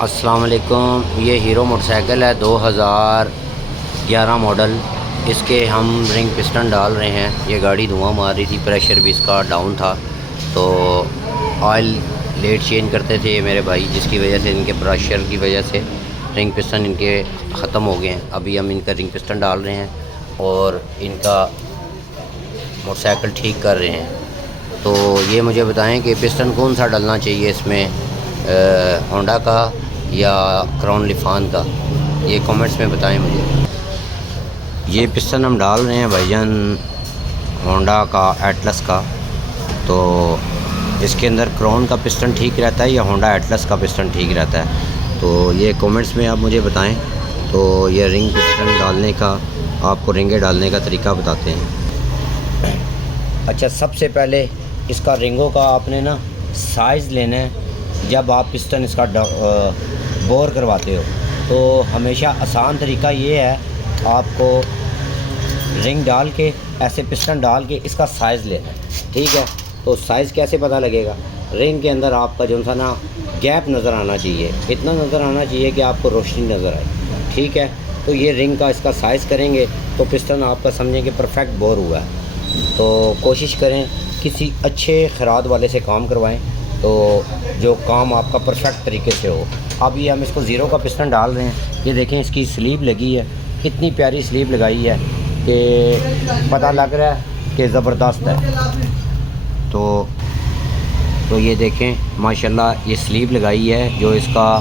अस्सलाम वालेकुम। ये हीरो मोटरसाइकिल है 2011 मॉडल। इसके हम रिंग पिस्टन डाल रहे हैं। ये गाड़ी धुआं मार रही थी, प्रेशर भी इसका डाउन था, तो ऑयल लेट चेंज करते थे मेरे भाई, जिसकी वजह से इनके प्रेशर की वजह से रिंग पिस्टन इनके ख़त्म हो गए हैं। अभी हम इनका रिंग पिस्टन डाल रहे हैं और इनका मोटरसाइकिल ठीक कर रहे हैं। तो ये मुझे बताएं कि पिस्टन कौन सा डालना चाहिए इसमें, होंडा का या क्राउन लिफान का, ये कमेंट्स में बताएं मुझे। ये पिस्टन हम डाल रहे हैं भाईजान होंडा का एटलस का। तो इसके अंदर क्राउन का पिस्टन ठीक रहता है या होंडा एटलस का पिस्टन ठीक रहता है, तो ये कमेंट्स में आप मुझे बताएं। तो ये रिंग पिस्टन डालने का, आपको रिंगें डालने का तरीका बताते हैं। अच्छा, सबसे पहले इसका रिंगों का आपने ना साइज़ लेना है। जब आप पिस्टन इसका बोर करवाते हो तो हमेशा आसान तरीका ये है, आपको रिंग डाल के ऐसे पिस्टन डाल के इसका साइज़ लेना है। ठीक है, तो साइज़ कैसे पता लगेगा? रिंग के अंदर आपका जो सा ना गैप नज़र आना चाहिए, इतना नज़र आना चाहिए कि आपको रोशनी नज़र आए। ठीक है, तो ये रिंग का इसका साइज़ करेंगे तो पिस्टन आपका समझें कि परफेक्ट बोर हुआ है। तो कोशिश करें किसी अच्छे खराद वाले से काम करवाएं, तो जो काम आपका परफेक्ट तरीके से हो। अब ये हम इसको ज़ीरो का पिस्टन डाल रहे हैं। ये देखें, इसकी स्लीव लगी है, इतनी प्यारी स्लीव लगाई है कि पता लग रहा है कि ज़बरदस्त है। तो ये देखें माशाल्लाह, ये स्लीव लगाई है। जो इसका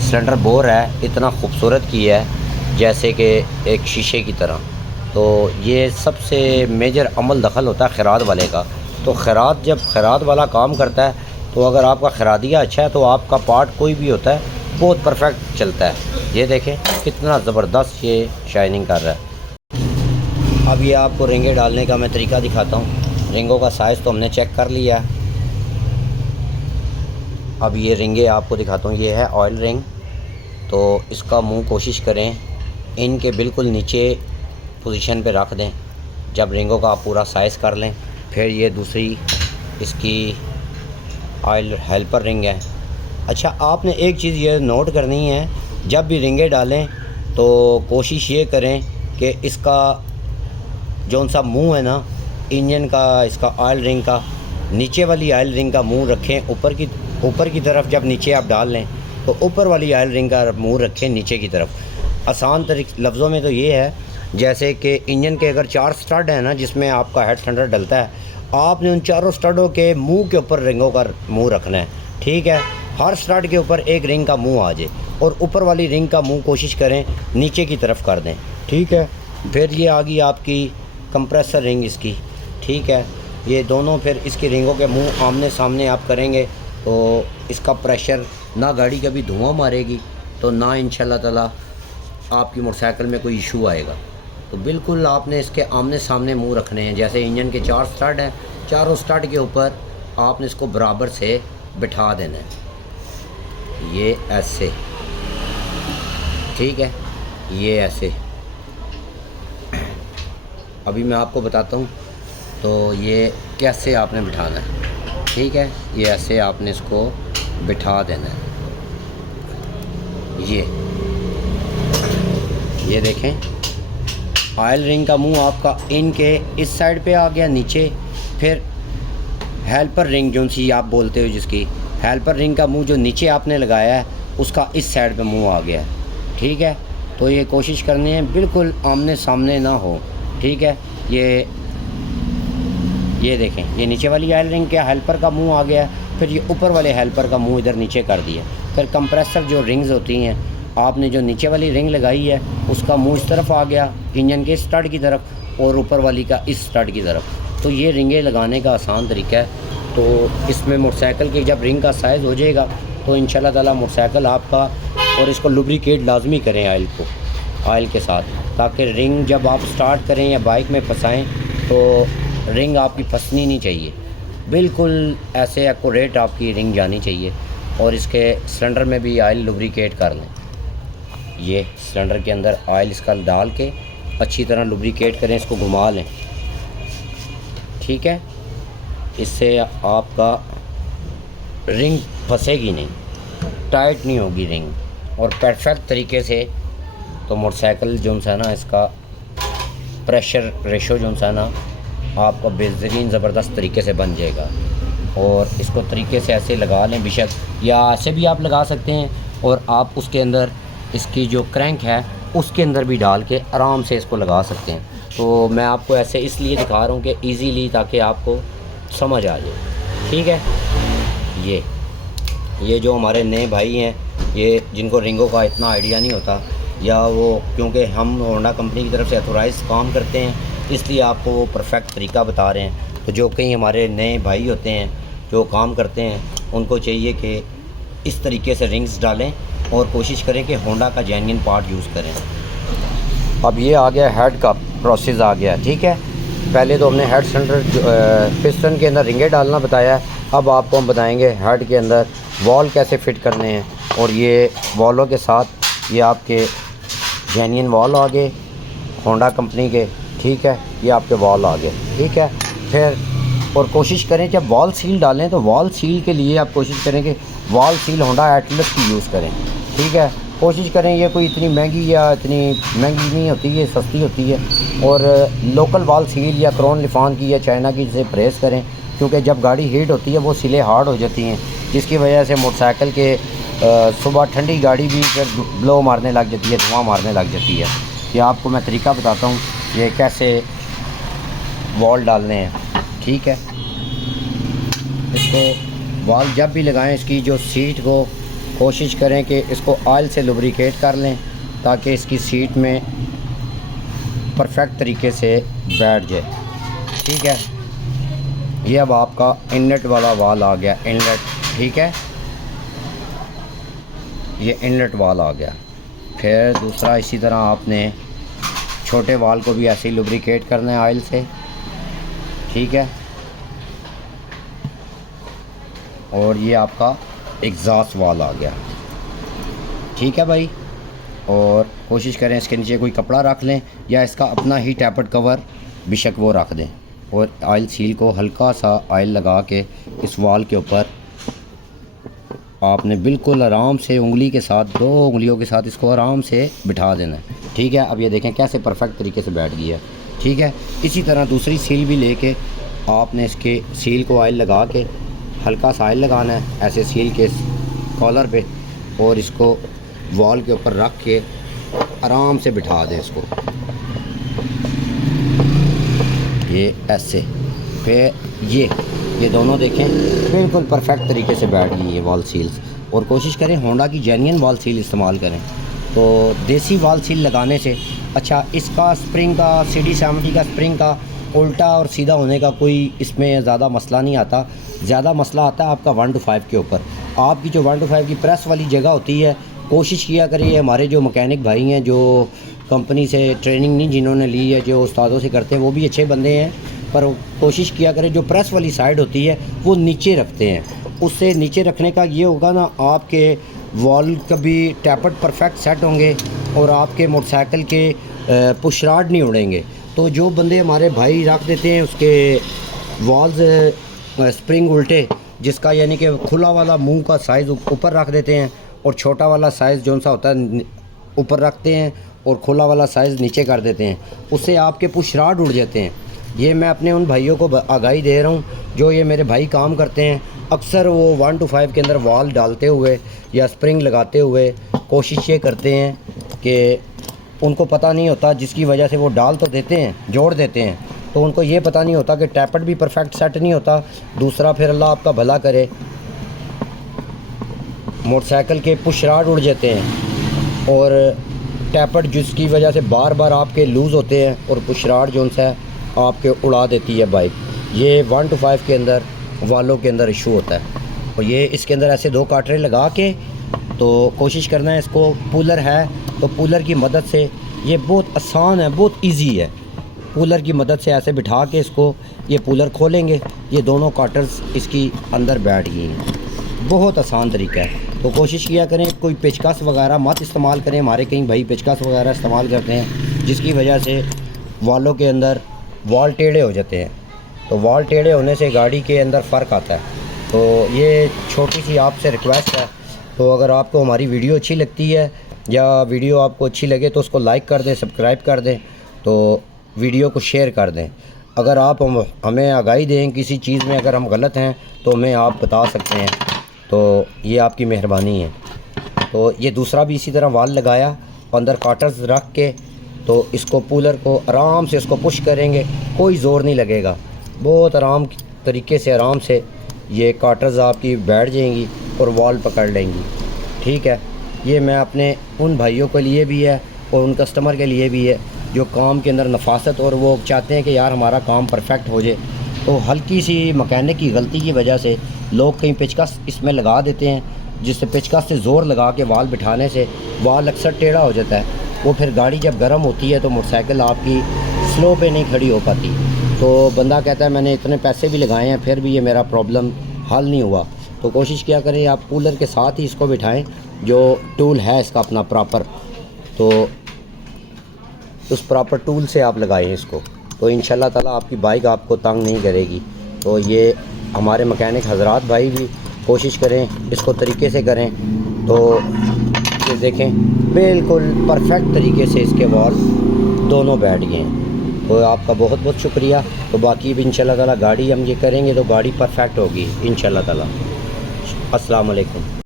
सिलेंडर बोर है इतना खूबसूरत किया है जैसे कि एक शीशे की तरह। तो ये सबसे मेजर अमल दखल होता है खैरात वाले का। तो खैरात, जब खैरात वाला काम करता है तो अगर आपका खैरातिया अच्छा है तो आपका पार्ट कोई भी होता है बहुत परफेक्ट चलता है। ये देखें कितना ज़बरदस्त ये शाइनिंग कर रहा है। अब ये आपको रिंगें डालने का मैं तरीका दिखाता हूँ। रिंगों का साइज़ तो हमने चेक कर लिया है। अब ये रिंगें आपको दिखाता हूँ। ये है ऑयल रिंग। तो इसका मुंह कोशिश करें इनके बिल्कुल नीचे पोजीशन पे रख दें। जब रिंगों का आप पूरा साइज़ कर लें, फिर ये दूसरी इसकी ऑयल हेल्पर रिंग है। अच्छा, आपने एक चीज़ ये नोट करनी है, जब भी रिंगें डालें तो कोशिश ये करें कि इसका जौन सा मुंह है ना इंजन का, इसका ऑयल रिंग का, नीचे वाली ऑयल रिंग का मुंह रखें ऊपर की तरफ। जब नीचे आप डाल लें तो ऊपर वाली ऑयल रिंग का मुंह रखें नीचे की तरफ। आसान लफ्ज़ों में तो ये है, जैसे कि इंजन के अगर 4 स्टड हैं ना, जिसमें आपका हेड सिलेंडर डलता है, आपने उन चारों स्टडों के मुंह के ऊपर रिंगों का मुंह रखना है। ठीक है, हर स्टड के ऊपर एक रिंग का मुंह आ जाए और ऊपर वाली रिंग का मुंह कोशिश करें नीचे की तरफ कर दें। ठीक है, फिर ये आ गई आपकी कंप्रेसर रिंग इसकी। ठीक है, ये दोनों फिर इसकी रिंगों के मुंह आमने सामने आप करेंगे तो इसका प्रेशर ना गाड़ी कभी धुआं मारेगी, तो ना इंशाल्लाह ताला आपकी मोटरसाइकिल में कोई इशू आएगा। तो बिल्कुल आपने इसके आमने सामने मुंह रखने हैं। जैसे इंजन के 4 स्टड हैं, चारों स्टड के ऊपर आपने इसको बराबर से बिठा देना है। ये ऐसे, ठीक है, ये ऐसे। अभी मैं आपको बताता हूँ तो ये कैसे आपने बिठाना है। ठीक है, ये ऐसे आपने इसको बिठा देना है। ये देखें, ऑयल रिंग का मुंह आपका इनके इस साइड पे आ गया नीचे। फिर हेल्पर रिंग जो सी आप बोलते हो, जिसकी हेल्पर रिंग का मुंह जो नीचे आपने लगाया है उसका इस साइड पे मुंह आ गया है। ठीक है, तो ये कोशिश करनी है बिल्कुल आमने सामने ना हो। ठीक है, ये देखें, ये नीचे वाली ऑयल रिंग के हेल्पर का मुंह आ गया है। फिर ये ऊपर वाले हेल्पर का मुंह इधर नीचे कर दिया। फिर कंप्रेसर जो रिंग्स होती हैं, आपने जो नीचे वाली रिंग लगाई है उसका मुंह इस तरफ आ गया इंजन के स्टड की तरफ, और ऊपर वाली का इस स्टड की तरफ। तो ये रिंगें लगाने का आसान तरीका है। तो इसमें मोटरसाइकिल की जब रिंग का साइज़ हो जाएगा तो इंशाल्लाह ताला मोटरसाइकिल आपका, और इसको लुब्रिकेट लाजमी करें ऑयल के साथ, ताकि रिंग जब आप स्टार्ट करें या बाइक में फंसाएँ तो रिंग आपकी फंसनी नहीं चाहिए। बिल्कुल ऐसे एक्यूरेट आपकी रिंग जानी चाहिए। और इसके सिलेंडर में भी ऑयल लुब्रिकेट कर लें। ये सिलेंडर के अंदर ऑयल इसका डाल के अच्छी तरह लुब्रिकेट करें, इसको घुमा लें। ठीक है, इससे आपका रिंग फंसेगी नहीं। टाइट नहीं होगी रिंग और परफेक्ट तरीके से। तो मोटरसाइकिल जो सा ना इसका प्रेशर रेशो जो सा ना आपका बेहतरीन ज़बरदस्त तरीके से बन जाएगा। और इसको तरीके से ऐसे लगा लें, बेशक या ऐसे भी आप लगा सकते हैं, और आप उसके अंदर इसकी जो क्रैंक है उसके अंदर भी डाल के आराम से इसको लगा सकते हैं। तो मैं आपको ऐसे इसलिए दिखा रहा हूँ कि इजीली, ताकि आपको समझ आ जाए। ठीक है, ये जो हमारे नए भाई हैं, ये जिनको रिंगों का इतना आइडिया नहीं होता, या वो क्योंकि हम होंडा कंपनी की तरफ से ऑथोराइज़ काम करते हैं इसलिए आपको वो परफेक्ट तरीका बता रहे हैं। तो जो कई हमारे नए भाई होते हैं जो काम करते हैं, उनको चाहिए कि इस तरीके से रिंग्स डालें और कोशिश करें कि होंडा का जेन्युइन पार्ट यूज़ करें। अब ये आ गया हेड का प्रोसेस आ गया। ठीक है, पहले तो हमने हेड सेंटर पिस्टन के अंदर रिंगें डालना बताया है। अब आपको हम बताएंगे हेड के अंदर वॉल कैसे फ़िट करने हैं। और ये वॉलों के साथ ये आपके जेन्युइन वॉल आ गए होंडा कंपनी के। ठीक है, ये आपके वॉल आ गए। ठीक है, फिर और कोशिश करें जब वॉल सील डालें तो वॉल सील के लिए आप कोशिश करें कि वॉल सील होंडा एटलस की यूज़ करें। ठीक है, कोशिश करें, ये कोई इतनी महंगी या इतनी महंगी नहीं होती, ये सस्ती होती है। और लोकल वॉल सील या क्रोन लिफान की या चाइना की से प्रेस करें, क्योंकि जब गाड़ी हीट होती है वो सिलें हार्ड हो जाती हैं, जिसकी वजह से मोटरसाइकिल के सुबह ठंडी गाड़ी भी फिर ब्लो मारने लग जाती है, धुआं मारने लग जाती है। ये आपको मैं तरीका बताता हूँ ये कैसे वॉल डालने हैं। ठीक है, इसको वॉल जब भी लगाएं, इसकी जो सीट को कोशिश करें कि इसको ऑयल से लुब्रिकेट कर लें, ताकि इसकी सीट में परफेक्ट तरीके से बैठ जाए। ठीक है, ये अब आपका इनलेट वाला वाल आ गया, इनलेट। ठीक है, ये इनलेट वाल आ गया। फिर दूसरा इसी तरह आपने छोटे वाल को भी ऐसे ही लुब्रिकेट करना है ऑयल से। ठीक है, और ये आपका एग्जॉस्ट वाल आ गया। ठीक है भाई, और कोशिश करें इसके नीचे कोई कपड़ा रख लें या इसका अपना ही टैपर्ड कवर बेशक वो रख दें, और ऑयल सील को हल्का सा ऑयल लगा के इस वाल के ऊपर आपने बिल्कुल आराम से उंगली के साथ, 2 उंगलियों के साथ इसको आराम से बिठा देना है। ठीक है, अब ये देखें कैसे परफेक्ट तरीके से बैठ गया है। ठीक है, इसी तरह दूसरी सील भी लेके आपने इसके सील को ऑयल लगा के हल्का सा ऑयल लगाना है ऐसे सील के कॉलर पे, और इसको वॉल के ऊपर रख के आराम से बिठा दें इसको, ये ऐसे। फिर ये दोनों देखें बिल्कुल परफेक्ट तरीके से बैठ गई ये वॉल सील्स। और कोशिश करें होंडा की जेन्युइन वॉल सील इस्तेमाल करें। तो देसी वॉल सील लगाने से अच्छा, इसका स्प्रिंग का CD70 का स्प्रिंग का उल्टा और सीधा होने का कोई इसमें ज़्यादा मसला नहीं आता। ज़्यादा मसला आता है आपका 1 to 5 के ऊपर। आपकी जो 1 to 5 की प्रेस वाली जगह होती है, कोशिश किया करिए, हमारे जो मैकेनिक भाई हैं जो कंपनी से ट्रेनिंग नहीं जिन्होंने ली है, जो उस्तादों से करते हैं, वो भी अच्छे बंदे हैं, पर कोशिश किया करें जो प्रेस वाली साइड होती है वो नीचे रखते हैं। उससे नीचे रखने का ये होगा ना, आपके वॉल कभी टैपर्ड परफेक्ट सेट होंगे और आपके मोटरसाइकिल के पुशराड नहीं उड़ेंगे। तो जो बंदे हमारे भाई रख देते हैं उसके वॉल्स स्प्रिंग उल्टे, जिसका यानी कि खुला वाला मुंह का साइज़ ऊपर रख देते हैं और छोटा वाला साइज़ जो सा होता है ऊपर रखते हैं और खुला वाला साइज़ नीचे कर देते हैं, उससे आपके पुशराड उड़ जाते हैं। ये मैं अपने उन भाइयों को आगाही दे रहा हूँ जो ये मेरे भाई काम करते हैं। अक्सर वो 1 to 5 के अंदर वॉल डालते हुए या स्प्रिंग लगाते हुए कोशिश ये करते हैं कि उनको पता नहीं होता, जिसकी वजह से वो डाल तो देते हैं, जोड़ देते हैं, तो उनको ये पता नहीं होता कि टैपर्ड भी परफेक्ट सेट नहीं होता। दूसरा फिर अल्लाह आपका भला करे, मोटरसाइकिल के पुशराड उड़ जाते हैं और टैपर्ड जिसकी वजह से बार बार आपके लूज़ होते हैं और पुशराड जो है आपके उड़ा देती है बाइक। ये 1 to 5 के अंदर वालों के अंदर इशू होता है। और ये इसके अंदर ऐसे 2 काटरे लगा के तो कोशिश करना है, इसको पुलर है तो पुलर की मदद से, ये बहुत आसान है, बहुत इजी है। पुलर की मदद से ऐसे बिठा के इसको ये पुलर खोलेंगे, ये दोनों काटर्स इसकी अंदर बैठ गई हैं। बहुत आसान तरीका है। तो कोशिश किया करें कोई पेचकस वगैरह मत इस्तेमाल करें। हमारे कई भाई पेचकस वगैरह इस्तेमाल करते हैं, जिसकी वजह से वालों के अंदर वॉल टेढ़े हो जाते हैं। तो वॉल टेढ़े होने से गाड़ी के अंदर फ़र्क आता है। तो ये छोटी सी आपसे रिक्वेस्ट है तो अगर आपको हमारी वीडियो अच्छी लगती है या वीडियो आपको अच्छी लगे तो उसको लाइक कर दें, सब्सक्राइब कर दें, तो वीडियो को शेयर कर दें। अगर आप हमें आगाही दें किसी चीज़ में, अगर हम गलत हैं तो हमें आप बता सकते हैं, तो ये आपकी मेहरबानी है। तो ये दूसरा भी इसी तरह वाल लगाया, अंदर काटर्स रख के, तो इसको पुलर को आराम से इसको पुश करेंगे, कोई ज़ोर नहीं लगेगा, बहुत आराम तरीके से आराम से ये काटर्स आपकी बैठ जाएंगी और वॉल पकड़ लेंगी। ठीक है, ये मैं अपने उन भाइयों के लिए भी है और उन कस्टमर के लिए भी है जो काम के अंदर नफासत और वो चाहते हैं कि यार हमारा काम परफेक्ट हो जाए। तो हल्की सी मैकेनिक की गलती की वजह से लोग कहीं पेचकस इसमें लगा देते हैं, जिससे पेचकस से ज़ोर लगा के वाल बिठाने से वाल अक्सर टेढ़ा हो जाता है। वो फिर गाड़ी जब गर्म होती है तो मोटरसाइकिल आपकी स्लो पे नहीं खड़ी हो पाती। तो बंदा कहता है मैंने इतने पैसे भी लगाए हैं फिर भी ये मेरा प्रॉब्लम हल नहीं हुआ। तो कोशिश क्या करें आप कूलर के साथ ही इसको बिठाएं, जो टूल है इसका अपना प्रॉपर, तो उस प्रॉपर टूल से आप लगाएं इसको, तो इंशाल्लाह ताला आपकी बाइक आपको तंग नहीं करेगी। तो ये हमारे मैकेनिक हजरात भाई भी कोशिश करें इसको तरीके से करें। तो ये देखें बिल्कुल परफेक्ट तरीके से इसके वॉल दोनों बैठ गए हैं। तो आपका बहुत बहुत शुक्रिया। तो बाकी भी इंशाल्लाह ताला गाड़ी हम ये करेंगे तो गाड़ी परफेक्ट होगी इंशाल्लाह ताला। अस्सलाम वालेकुम।